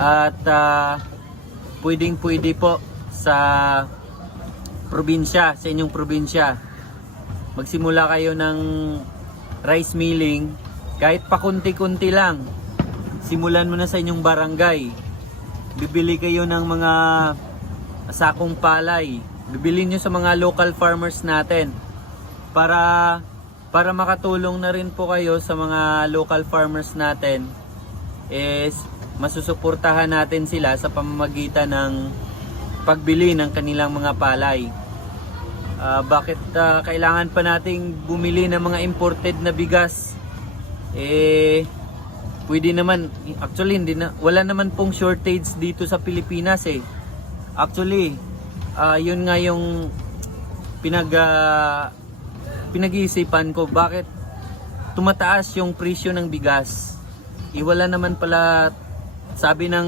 at pwedeng-pwede po sa probinsya, sa inyong probinsya. Magsimula kayo ng rice milling kahit pakunti-kunti lang. Simulan mo na sa inyong barangay. Bibili kayo ng mga sakong palay. Bibili nyo sa mga local farmers natin para makatulong na rin po kayo sa mga local farmers natin. Is masusuportahan natin sila sa pamamagitan ng pagbili ng kanilang mga palay. Bakit kailangan pa nating bumili ng mga imported na bigas? Pwede naman, actually wala naman pong shortage dito sa Pilipinas eh. Actually, yun nga yung pinag-iisipan ko, bakit tumataas yung presyo ng bigas. Wala naman pala, sabi ng